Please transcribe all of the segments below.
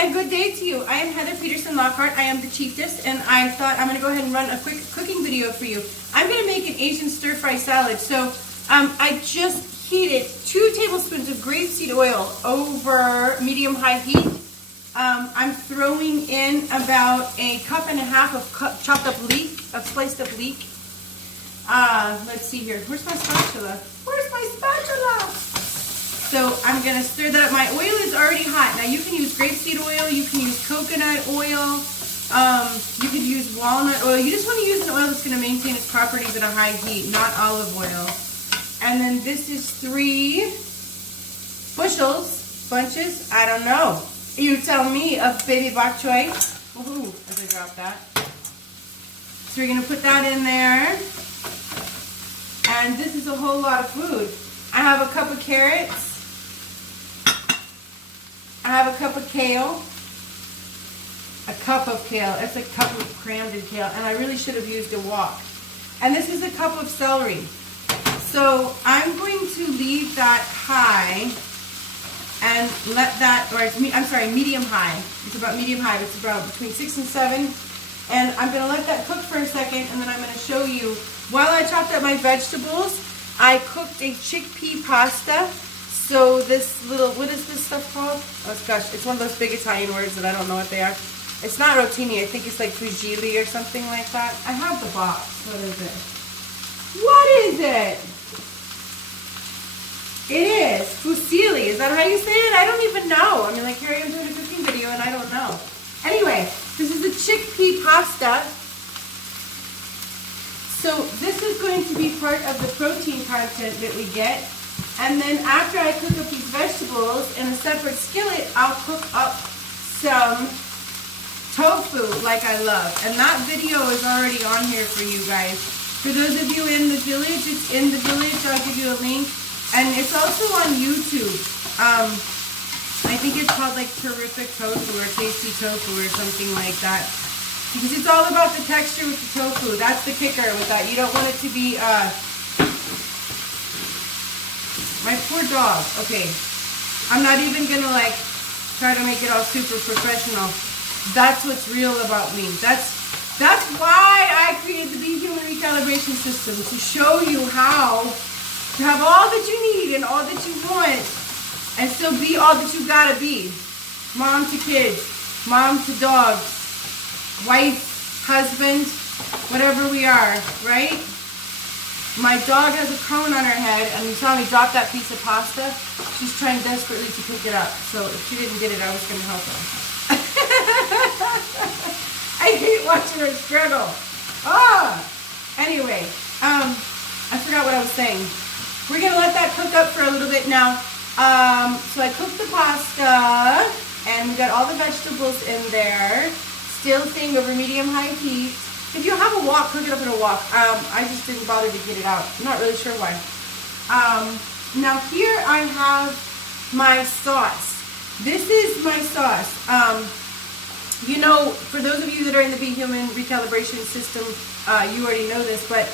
and good day to you. I am Heather Peterson Lockhart. I am the chiefess, and I thought I'm going to go ahead and run a quick cooking video for you. I'm going to make an Asian stir-fry salad. So I just heated 2 tablespoons of grapeseed oil over medium-high heat. I'm throwing in about a cup and a half of chopped up leek, of sliced up leek. Let's see here. Where's my spatula? Where's my spatula? So I'm going to stir that up. My oil is already hot. Now you can use grapeseed oil, you can use coconut oil, you could use walnut oil. You just want to use an oil that's going to maintain its properties at a high heat, not olive oil. And then this is 3 bunches, I don't know. You tell me, of baby bok choy. Woohoo, as I drop that. So we're going to put that in there. And this is a whole lot of food. I have a cup of carrots. I have a cup of kale. A cup of kale. It's a cup of crammed in kale. And I really should have used a wok. And this is a cup of celery. So I'm going to leave that high and let that, medium high. It's about medium high. It's about between 6 and 7. And I'm going to let that cook for a second, and then I'm going to show you. While I chopped up my vegetables, I cooked a chickpea pasta. So this little, what is this stuff called? Oh gosh, it's one of those big Italian words that I don't know what they are. It's not rotini, I think it's like fusilli or something like that. I have the box. What is it? What is it? It is fusilli. Is that how you say it? I don't even know. I mean, like, here I am doing a cooking video and I don't know. Anyway, this is the chickpea pasta. So this is going to be part of the protein content that we get. And then after I cook up these vegetables in a separate skillet, I'll cook up some tofu like I love. And that video is already on here for you guys. For those of you in the village, it's in the village. I'll give you a link. And it's also on YouTube. I think it's called like Terrific Tofu or Tasty Tofu or something like that. Because it's all about the texture with the tofu. That's the kicker with that. You don't want it to be, my poor dog. Okay. I'm not even going to like try to make it all super professional. That's what's real about me. That's why I created the Be Human Recalibration System. To show you how to have all that you need and all that you want and still be all that you gotta be. Mom to kids, mom to dogs, wife, husband, whatever we are, right? My dog has a cone on her head, and you saw me drop that piece of pasta. She's trying desperately to pick it up, so if she didn't get it, I was going to help her. I hate watching her struggle. Anyway, I forgot what I was saying. We're going to let that cook up for a little bit now. So I cooked the pasta, and we got all the vegetables in there. Still staying over medium-high heat. If you have a wok, cook it up in a wok. I just didn't bother to get it out. I'm not really sure why. Now here I have my sauce. This is my sauce. You know, for those of you that are in the Be Human Recalibration System, you already know this, but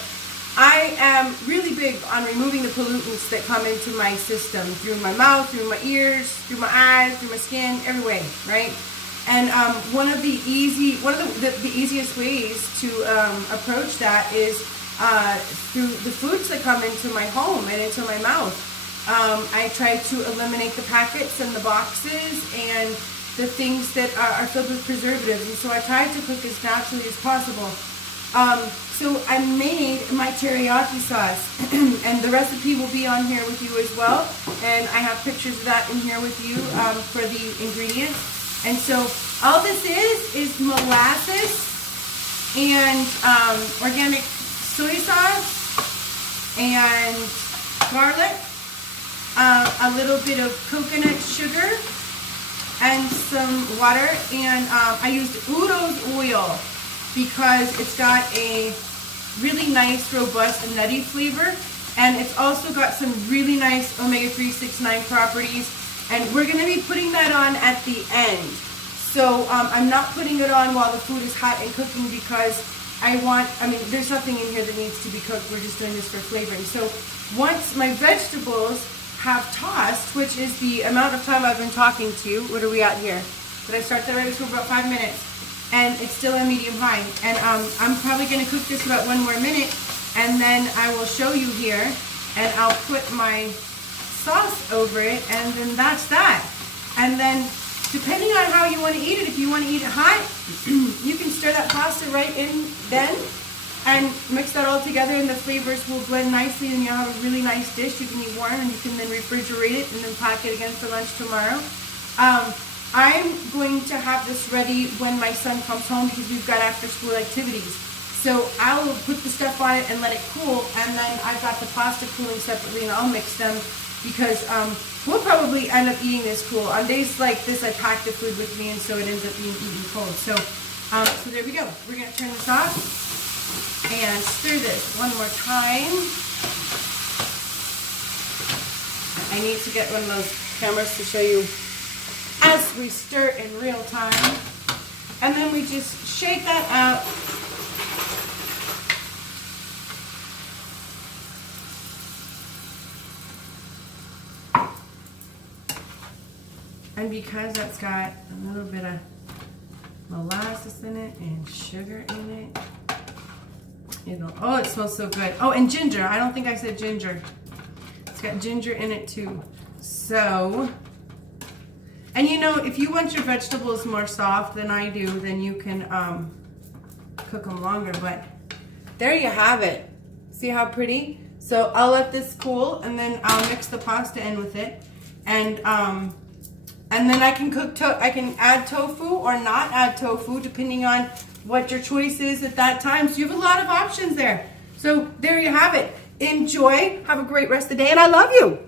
I am really big on removing the pollutants that come into my system through my mouth, through my ears, through my eyes, through my skin, every way, right? And one of the easiest ways to approach that is through the foods that come into my home and into my mouth. I try to eliminate the packets and the boxes and the things that are filled with preservatives. And so I try to cook as naturally as possible. So I made my teriyaki sauce, and the recipe will be on here with you as well. And I have pictures of that in here with you for the ingredients. And so all this is molasses and organic soy sauce and garlic, a little bit of coconut sugar, and some water. And I used Udo's oil because it's got a really nice, robust, and nutty flavor. And it's also got some really nice omega-3, 6, 9 properties. And we're going to be putting that on at the end. So I'm not putting it on while the food is hot and cooking because there's nothing in here that needs to be cooked. We're just doing this for flavoring. So once my vegetables have tossed, which is the amount of time I've been talking to you, what are we at here? but I start that right for about 5 minutes, and it's still on medium high. And I'm probably going to cook this about 1 more minute, and then I will show you here, and I'll put my sauce over it, and then that's that. And then depending on how you want to eat it, if you want to eat it hot, you can stir that pasta right in then and mix that all together, and the flavors will blend nicely, and you'll have a really nice dish. You can eat warm, and you can then refrigerate it and then pack it again for lunch tomorrow. I'm going to have this ready when my son comes home because we've got after school activities. So I'll put the stuff on it and let it cool, and then I've got the pasta cooling separately, and I'll mix them because we'll probably end up eating this cool. On days like this, I pack the food with me, and so it ends up being eaten cold. So there we go. We're going to turn this off and stir this one more time. I need to get one of those cameras to show you as we stir in real time. And then we just shake that out. And because that's got a little bit of molasses in it and sugar in it, oh, it smells so good. Oh, and ginger. I don't think I said ginger. It's got ginger in it too. So, and you know, if you want your vegetables more soft than I do, then you can cook them longer. But there you have it. See how pretty? So I'll let this cool, and then I'll mix the pasta in with it, and then I can I can add tofu or not add tofu depending on what your choice is at that time. So you have a lot of options there. So there you have it. Enjoy. Have a great rest of the day, and I love you.